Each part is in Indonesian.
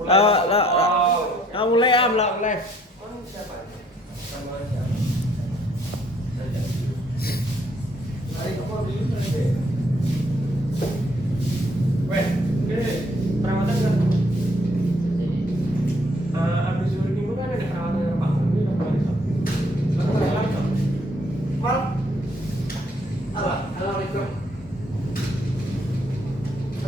Mulai mulai. Weh, ini perawatan kan? Habis hari Minggu kan ada perawatan Pak. Ini apa ini? Mal. Assalamualaikum.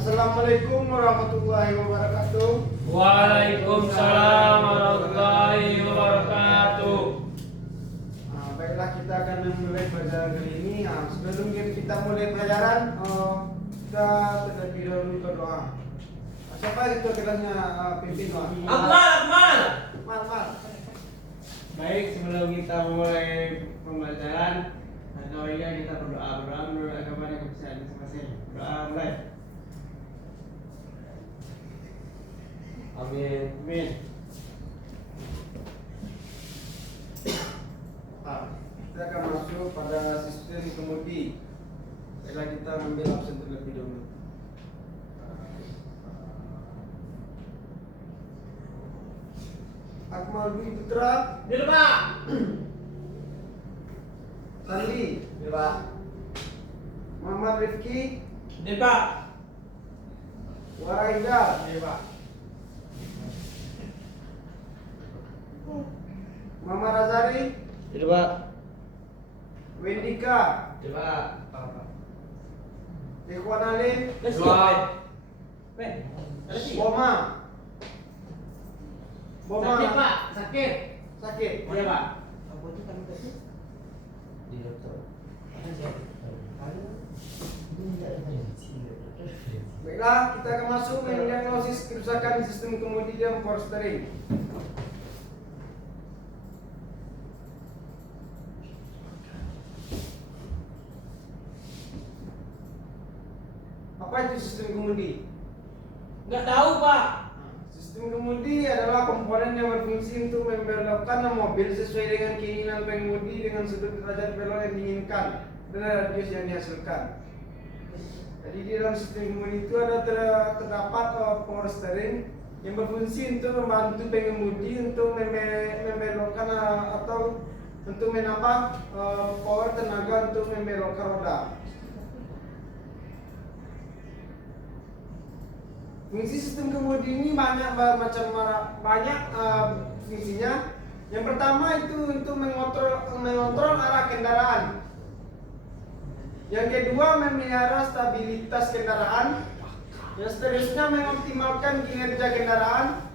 Assalamualaikum warahmatullahi wabarakatuh. Waalaikumsalam warahmatullahi wabarakatuh. Baiklah, kita akan memulai pelajaran kali ini. Sebelum kita mulai pelajaran, kita terlebih dahulu berdoa. Siapa itu kelasnya pimpin doa? Akmal. Mal. Baik, sebelum kita mulai pembelajaran, atau kita berdoa menurut agama dan kepercayaan masing-masing. Doa mulai. Amin. Kita akan masuk pada sistem kemudi. Baiklah, kita ambil absen terlebih dahulu. Akmal Dwi Putra. Di Pak. Sandi. Di Pak. Muhammad Rifki. Di Pak. Waraida. Di Pak. Muhammad Azari. Di Pak. Wendika. Di Pak. Ikhwan Alim. Boma. Sakit Pak, sakit. Sakit. Iya Pak. Apa itu kami kasih? Di dokter. Baiklah, kita akan masuk mendiagnosis kerusakan sistem kemudi dan power steering. Apa itu sistem kemudi? Nggak tahu Pak. Sistem kemudi adalah komponen yang berfungsi untuk membelokkan mobil sesuai dengan keinginan pengemudi dengan sudut derajat belok yang diinginkan dan radius yang dihasilkan. Jadi di dalam sistem kemudi itu ada terdapat power steering yang berfungsi untuk membantu pengemudi untuk membelokkan atau untuk menambah power tenaga untuk membelokkan roda. Fungsi sistem kemudi ini banyak fungsinya. Yang pertama itu untuk mengontrol arah kendaraan. Yang kedua, memelihara stabilitas kendaraan. Yang seterusnya, mengoptimalkan kinerja kendaraan.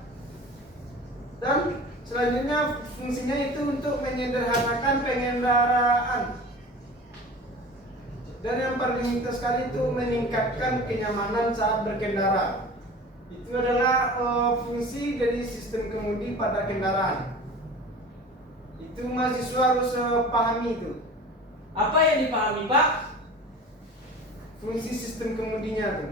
Dan selanjutnya fungsinya itu untuk menyederhanakan pengendaraan. Dan yang paling penting sekali itu meningkatkan kenyamanan saat berkendara. Itu adalah fungsi dari sistem kemudi pada kendaraan. Itu mahasiswa harus pahami itu. Apa yang dipahami Pak? Fungsi sistem kemudinya tuh.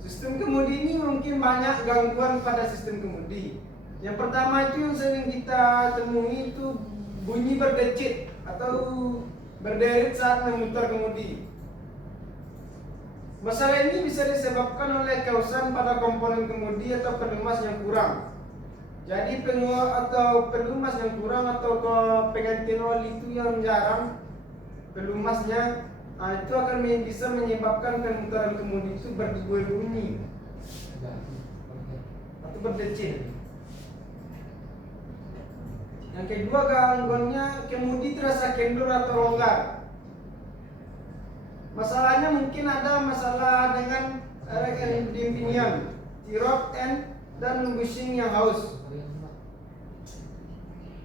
Sistem kemudi ini mungkin banyak gangguan pada sistem kemudi. Yang pertama itu yang sering kita temui itu bunyi berdecit atau berderit saat memutar kemudi. Masalah ini bisa disebabkan oleh kausan pada komponen kemudi atau pelumas yang kurang. Jadi pelumas yang kurang atau penggantian oli itu yang jarang pelumasnya, itu akan bisa menyebabkan pemutaran kemudi itu berbunyi atau berdecit. Yang kedua, gangguannya kemudi terasa kendor atau longgar. Masalahnya mungkin ada masalah dengan pinion, tirot dan bushing yang haus.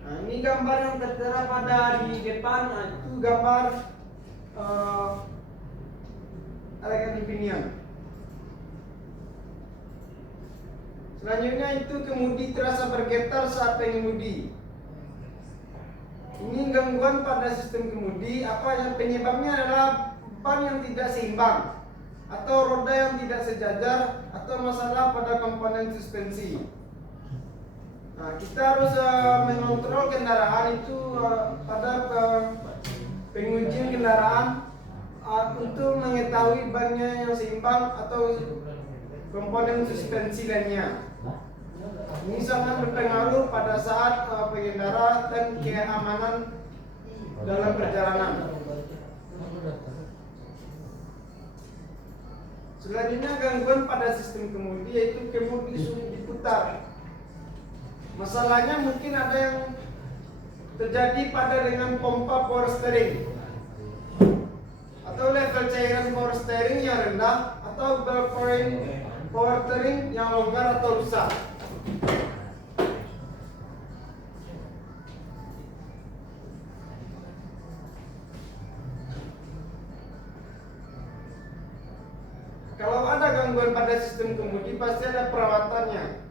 Nah, ini gambar yang tertera pada di depan. Itu gambar pinion. Selanjutnya itu kemudi terasa bergetar saat pengemudi. Ini gangguan pada sistem kemudi. Apa yang penyebabnya adalah ban yang tidak seimbang, atau roda yang tidak sejajar, atau masalah pada komponen suspensi. Nah, kita harus mengontrol kendaraan itu pada pengujian kendaraan untuk mengetahui bannya yang seimbang atau komponen suspensi lainnya. Ini sangat berpengaruh pada saat pengendara dan keamanan dalam perjalanan. Selanjutnya gangguan pada sistem kemudi, yaitu kemudi sulit diputar. Masalahnya mungkin ada yang terjadi pada dengan pompa power steering atau level cairan power steering yang rendah atau power steering yang longgar atau rusak. Kalau ada gangguan pada sistem kemudi, pasti ada perawatannya.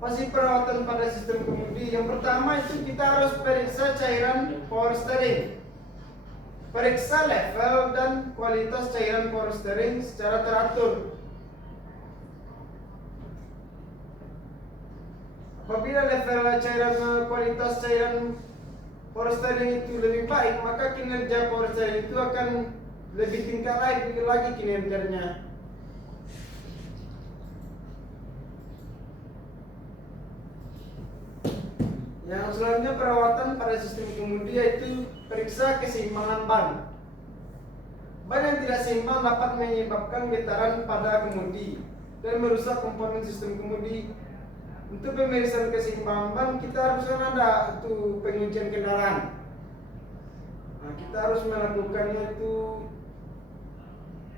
Pasti perawatan pada sistem kemudi. Yang pertama itu kita harus periksa cairan power steering. Periksa level dan kualitas cairan power steering secara teratur. Apabila level cairan kualitas cairan power steering itu lebih baik, maka kinerja power steering itu akan lebih tingkat lagi kinerjanya. Yang selanjutnya perawatan pada sistem kemudi, yaitu periksa keseimbangan ban. Ban yang tidak seimbang dapat menyebabkan getaran pada kemudi dan merusak komponen sistem kemudi. Untuk pemeriksaan keseimbangan ban, kita harus ada itu pengujian kendaraan. Nah, kita harus melakukannya itu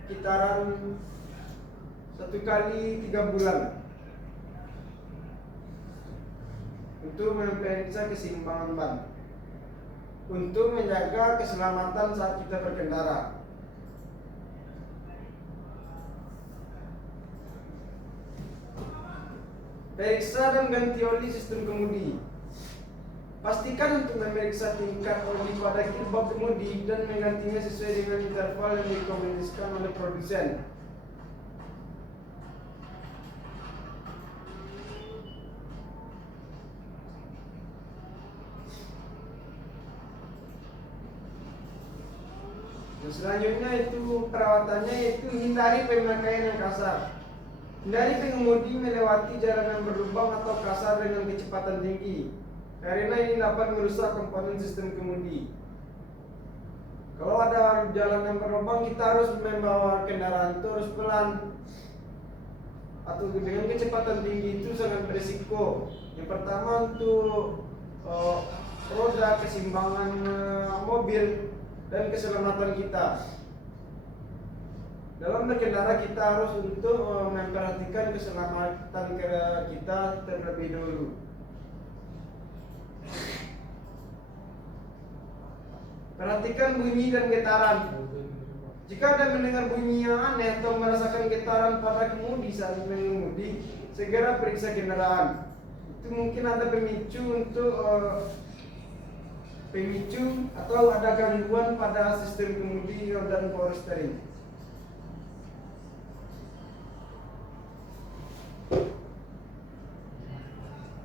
sekitaran 1 kali 3 bulan. Untuk memeriksa keseimbangan ban, untuk menjaga keselamatan saat kita berkendara. Periksa dan ganti oli sistem kemudi. Pastikan untuk memeriksa tingkat oli pada gearbox kemudi dan menggantinya sesuai dengan interval yang direkomendasikan oleh produsen. Selanjutnya itu perawatannya, yaitu hindari pemakaian yang kasar. Hindari pengemudi melewati jalanan berlubang atau kasar dengan kecepatan tinggi, karena ini dapat merusak komponen sistem kemudi. Kalau ada jalan yang berlubang, kita harus membawa kendaraan terus pelan atau dengan kecepatan tinggi, itu sangat berisiko. Yang pertama untuk roda, keseimbangan mobil dan keselamatan kita. Dalam berkendara kita harus untuk memperhatikan keselamatan kita terlebih dahulu. Perhatikan bunyi dan getaran. Jika Anda mendengar bunyi yang aneh atau merasakan getaran pada kemudi saat mengemudi, segera periksa kendaraan. Itu mungkin ada pemicu atau ada gangguan pada sistem kemudi dan power steering.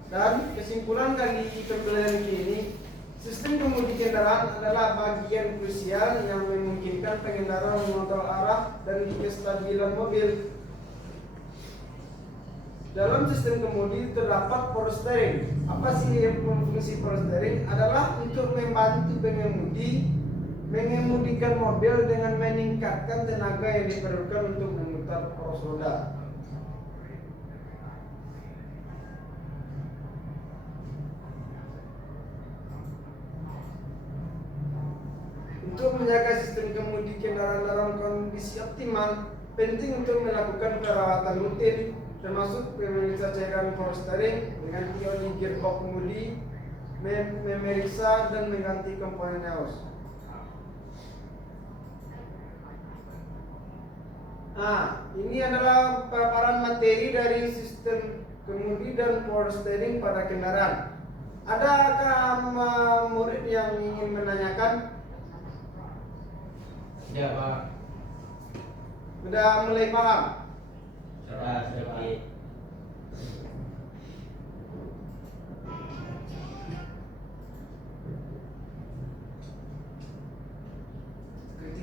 Dan kesimpulan dari pembelajaran ini, sistem kemudi kendaraan adalah bagian krusial yang memungkinkan pengendara mengontrol arah dan kestabilan mobil. Dalam sistem kemudi terdapat power steering. Apa sih fungsi power steering? Adalah untuk membantu pengemudi mengemudikan mobil dengan meningkatkan tenaga yang diperlukan untuk memutar poros roda. Untuk menjaga sistem kemudi kendaraan dalam kondisi optimal, penting untuk melakukan perawatan rutin, termasuk memeriksa cairan power steering, mengganti oli gearbox kemudi, memeriksa dan mengganti komponen hose. Nah, ini adalah paparan materi dari sistem kemudi dan power steering pada kendaraan. Adakah murid yang ingin menanyakan? Ya, Pak. Sudah mulai paham? Sudah sedikit.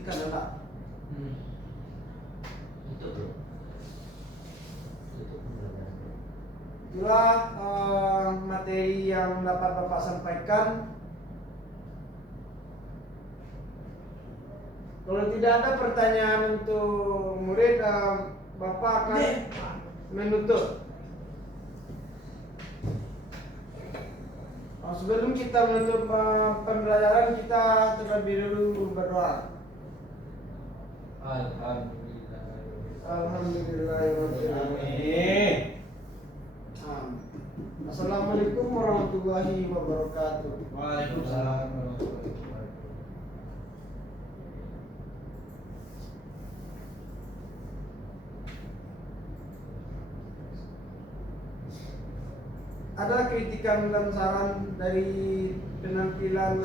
perhatikan anak. Itu bro. Itu benar. Itulah materi yang dapat Bapak sampaikan. Kalau tidak ada pertanyaan untuk murid, Bapak akan menutup. Sebelum kita menutup pembelajaran, kita terlebih dulu berdoa. Alhamdulillah. Alhamdulillahirabbil Amin. Assalamualaikum warahmatullahi wabarakatuh. Waalaikumsalam warahmatullahi wabarakatuh. Ada kritikan dan saran dari penampilan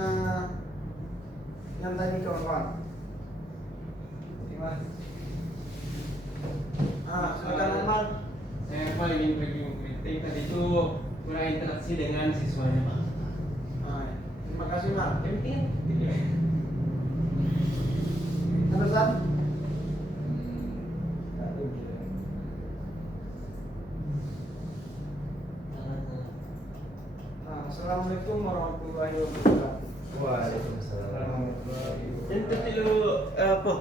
yang tadi kawan-kawan? Silakan Ahmad. Saya paling ingin bagi kritik tadi itu kurang interaksi dengan siswanya Pak. Terima kasih Mak. Yang penting Terusan. Assalamualaikum warahmatullahi wabarakatuh. Waalaikumsalam. Yang penting lu apa?